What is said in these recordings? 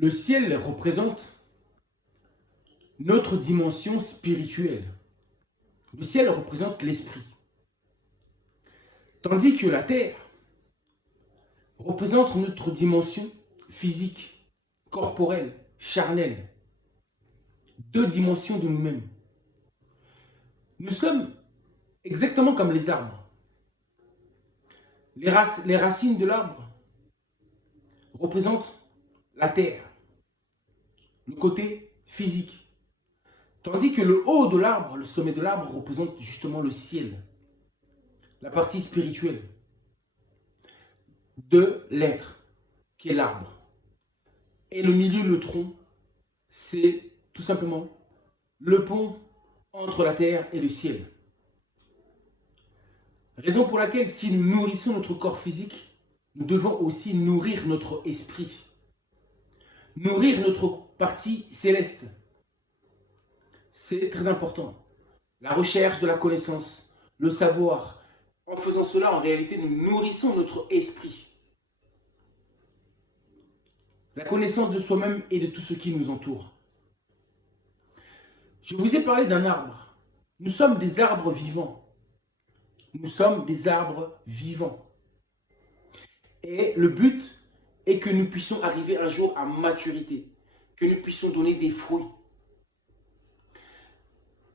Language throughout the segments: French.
Le ciel représente notre dimension spirituelle. Le ciel représente l'esprit. Tandis que la terre représente notre dimension physique, corporelle, charnelle. Deux dimensions de nous-mêmes. Nous sommes exactement comme les arbres. Les racines de l'arbre représentent la terre, le côté physique. Tandis que le haut de l'arbre, le sommet de l'arbre, représente justement le ciel, la partie spirituelle de l'être, qui est l'arbre. Et le milieu, le tronc, c'est tout simplement le pont entre la terre et le ciel. Raison pour laquelle, si nous nourrissons notre corps physique, nous devons aussi nourrir notre esprit, nourrir notre partie céleste. C'est très important. La recherche de la connaissance, le savoir. En faisant cela, en réalité, nous nourrissons notre esprit. La connaissance de soi-même et de tout ce qui nous entoure. Je vous ai parlé d'un arbre. Nous sommes des arbres vivants. Nous sommes des arbres vivants. Et le but est que nous puissions arriver un jour à maturité, que nous puissions donner des fruits.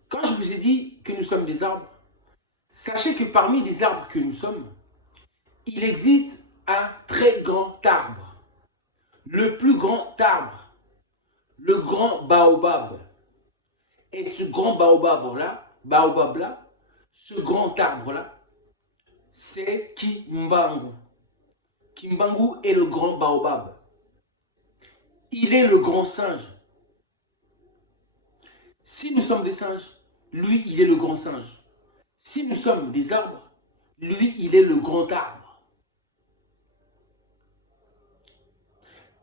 Quand je vous ai dit que nous sommes des arbres, sachez que parmi les arbres que nous sommes, il existe un très grand arbre. Le plus grand arbre, le grand baobab. Et ce grand baobab-là, ce grand arbre-là, c'est Kimbangu. Kimbangu est le grand baobab. Il est le grand singe. Si nous sommes des singes, lui, il est le grand singe. Si nous sommes des arbres, lui, il est le grand arbre.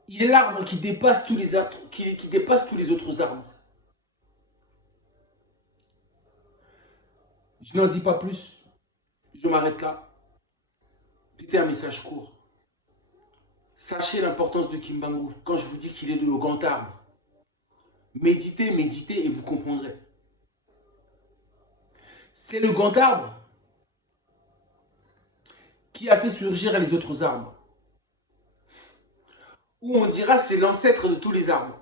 Il est l'arbre qui dépasse tous les autres, qui dépasse tous les autres arbres. Je n'en dis pas plus. Je m'arrête là. C'était un message court. Sachez l'importance de Kimbangu quand je vous dis qu'il est le grand arbre. Méditez, méditez et vous comprendrez. C'est le grand arbre qui a fait surgir les autres arbres. Ou on dira c'est l'ancêtre de tous les arbres.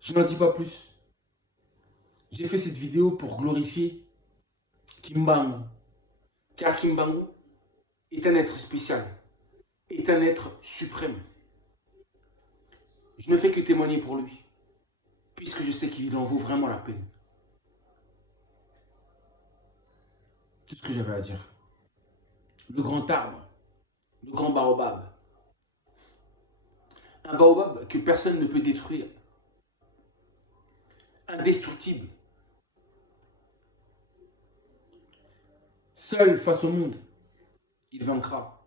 Je n'en dis pas plus. J'ai fait cette vidéo pour glorifier Kimbangu. Car Kimbangu est un être spécial, est un être suprême. Je ne fais que témoigner pour lui, puisque je sais qu'il en vaut vraiment la peine. Tout ce que j'avais à dire. Le grand arbre, le grand baobab. Un baobab que personne ne peut détruire. Indestructible. Seul face au monde, il vaincra.